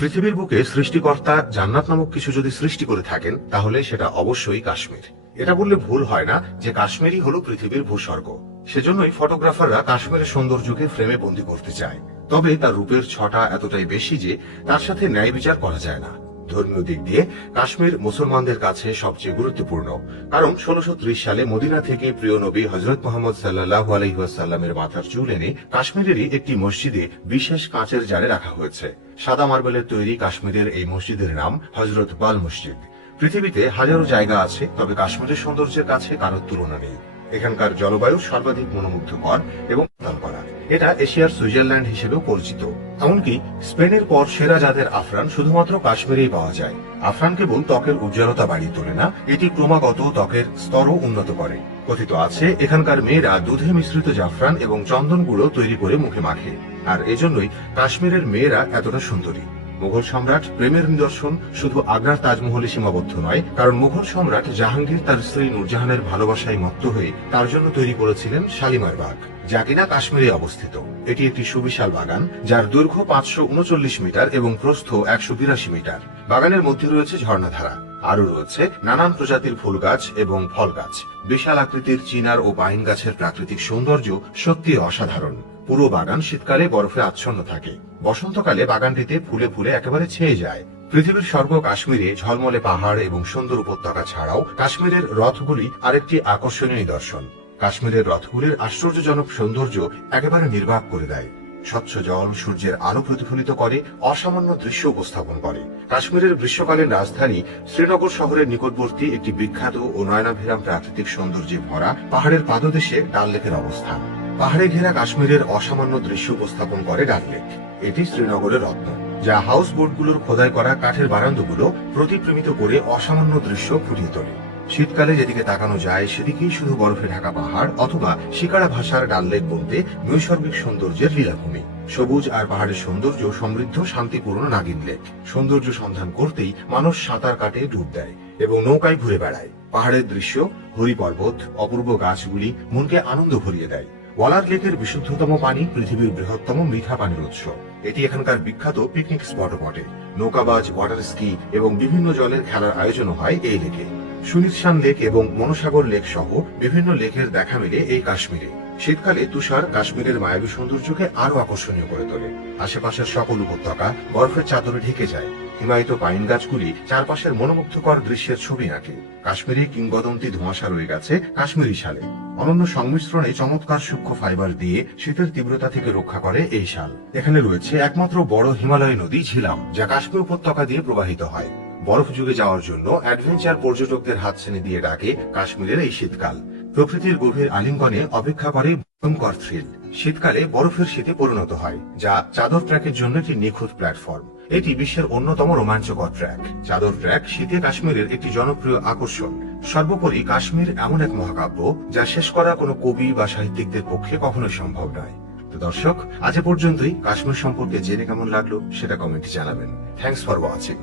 পৃথিবীর বুকে সৃষ্টিকর্তা জান্নাত নামক কিছু যদি সৃষ্টি করে থাকেন, তাহলে সেটা অবশ্যই কাশ্মীর। এটা বললে ভুল হয় না যে কাশ্মীরই হলো পৃথিবীর ভূস্বর্গ। সেজন্যই ফটোগ্রাফাররা কাশ্মীরের সৌন্দর্যকে ফ্রেমে বন্দি করতে চায়। তবে তার রূপের ছটা এতটাই বেশি যে তার সাথে ন্যায় বিচার করা যায় না। ধর্মীয় দিক দিয়ে কাশ্মীর মুসলমানদের কাছে সবচেয়ে গুরুত্বপূর্ণ। কারণ ষোলশো সালে মদিনা থেকে প্রিয় নবী হজরত মোহাম্মদ সাল্লাহ আলহিহাসাল্লামের মাথার চুল এনে কাশ্মীরেরই একটি মসজিদে বিশেষ কাঁচের জারে রাখা হয়েছে। সাদা মার্বেলের তৈরি কাশ্মীরের এই মসজিদের নাম হজরত বাল মসজিদ। পৃথিবীতে হাজারো জায়গা আছে, তবে কাশ্মীরের সৌন্দর্যের কাছে কারোর তুলনা নেই। এখানকার জলবায়ু সর্বাধিক মনোমুগ্ধকর এবং এটা এশিয়ার সুইজারল্যান্ড হিসেবেও পরিচিত। এমনকি স্পেনের পর সেরা জাতের আফরান শুধুমাত্র কাশ্মীরেই পাওয়া যায়। আফরান কেবল ত্বকের উজ্জ্বলতা বাড়িয়ে তোলে না, এটি ক্রমাগত ত্বকের স্তরও উন্নত করে। কথিত আছে, এখানকার মেয়েরা দুধে মিশ্রিত জাফরান এবং চন্দন গুঁড়ো তৈরি করে মুখে মাখে। আর এজন্যই কাশ্মীরের মেয়েরা এতটা সুন্দরী। মুঘল সম্রাট প্রেমের নিদর্শন শুধু আগ্রার তাজমহলে সীমাবদ্ধ নয়, কারণ মুঘল সম্রাট জাহাঙ্গীর তার স্ত্রী নূরজাহানের ভালোবাসায় মত্ত হয়ে তার জন্য তৈরি করেছিলেন শালিমার বাগ, যা কিনা কাশ্মীরে অবস্থিত। এটি একটি সুবিশাল বাগান, যার দৈর্ঘ্য পাঁচশো উনচল্লিশ মিটার এবং প্রস্থ একশো বিরাশি মিটার। বাগানের মধ্যে রয়েছে ঝর্ণাধারা, আরও রয়েছে নানান প্রজাতির ফুল গাছ এবং ফল গাছ বিশাল আকৃতির চিনার ও পাইন গাছের প্রাকৃতিক সৌন্দর্য সত্যি অসাধারণ। পুরো বাগান শীতকালে বরফে আচ্ছন্ন থাকে। বসন্তকালে বাগানটিতে ফুলে ফুলে একেবারে ছেয়ে যায়। পৃথিবীর স্বর্গ কাশ্মীরে ঝলমলে পাহাড় এবং সুন্দর উপত্যকা ছাড়াও কাশ্মীরের রথগুলি আরেকটি আকর্ষণীয় নিদর্শন। কাশ্মীরের রথগুলির আশ্চর্যজনক সৌন্দর্য একেবারে নির্বাক করে দেয়। স্বচ্ছ জল সূর্যের আলো প্রতিফলিত করে, অসামান্য দৃশ্য উপস্থাপন করে। কাশ্মীরের গ্রীষ্মকালীন রাজধানী শ্রীনগর শহরের নিকটবর্তী একটি বিখ্যাত ও নয়নাভিরাম প্রাকৃতিক সৌন্দর্যে ভরা পাহাড়ের পাদদেশে ডাল লেকের অবস্থান। পাহাড়ে ঘেরা কাশ্মীরের অসামান্য দৃশ্য উপস্থাপন করে ডাল লেক এটি শ্রীনগরের রত্ন, যা হাউস বোটগুলোর খোদাই করা কাঠের বারান্দাগুলো প্রতিপ্রমিত করে অসামান্য দৃশ্য ফুটিয়ে তোলে। শীতকালে যেদিকে তাকানো যায়, সেদিকেই শুধু বরফে ঢাকা পাহাড় অথবা শিকারা ভাষার ডাল লেক বলতে নৈসর্গিক সৌন্দর্যের লীলাভূমি। সবুজ আর পাহাড়ের সৌন্দর্য সমৃদ্ধ, শান্তিপূর্ণ নাগিন লেক। সৌন্দর্য সন্ধান করতেই মানুষ সাঁতার কাটে, ডুব দেয় এবং নৌকায় ঘুরে বেড়ায়। পাহাড়ের দৃশ্য হরি পর্বত অপূর্ব গাছগুলি মনকে আনন্দ ভরিয়ে দেয়। ওয়ালার লেকের বিশুদ্ধতম পানি পৃথিবীর বৃহত্তম মিঠা পানির উৎস। এটি এখানকার বিখ্যাত পিকনিক স্পটও বটে। নৌকাবাজ ওয়াটার স্কি এবং বিভিন্ন জলের খেলার আয়োজনও হয় এই লেকে। সুনিৎসান লেক এবং মনসাগর লেক সহ বিভিন্ন লেকের দেখা মেলে এই কাশ্মীরে। শীতকালে তুষার কাশ্মীরের মায়াবী সৌন্দর্যকে আরও আকর্ষণীয় করে তোলে। আশেপাশের সকল উপত্যকা বরফের চাদরে ঢেকে যায়। হিমায়িত পাইন গাছগুলি চারপাশের মনোমুগ্ধকর দৃশ্যের ছবি আঁকে। কাশ্মীরি কিংবদন্তি ধোঁয়াশা রয়ে গেছে কাশ্মীরি শালে। অনন্য সংমিশ্রণে চমৎকার সূক্ষ্ম ফাইবার দিয়ে শীতের তীব্রতা থেকে রক্ষা করে এই শাল। এখানে রয়েছে একমাত্র বড় হিমালয় নদী ঝিলাম, যা কাশ্মীর উপত্যকা দিয়ে প্রবাহিত হয়। বরফ যুগে যাওয়ার জন্য অ্যাডভেঞ্চার পর্যটকদের হাতছানি দিয়ে ডাকে কাশ্মীরের এই শীতকাল। প্রকৃতির গভীর আলিঙ্গনে অপেক্ষা করে ভয়ঙ্কর থ্রিল শীতকালে বরফের শীতে পরিণত হয়, যা চাদর ট্র্যাকের জন্য একটি নিখুঁত প্ল্যাটফর্ম এটি বিশ্বের অন্যতম রোমাঞ্চকর ট্র্যাক। চাদর ট্র্যাক শীতে কাশ্মীরের একটি জনপ্রিয় আকর্ষণ। সর্বোপরি কাশ্মীর এমন এক মহাকাব্য যা শেষ করা কোনো কবি বা সাহিত্যিকদের পক্ষে কখনোই সম্ভব নয়। তো দর্শক, আজ পর্যন্তই। কাশ্মীর সম্পর্কে জেনে কেমন লাগল সেটা কমেন্টে জানাবেন। Thanks for watching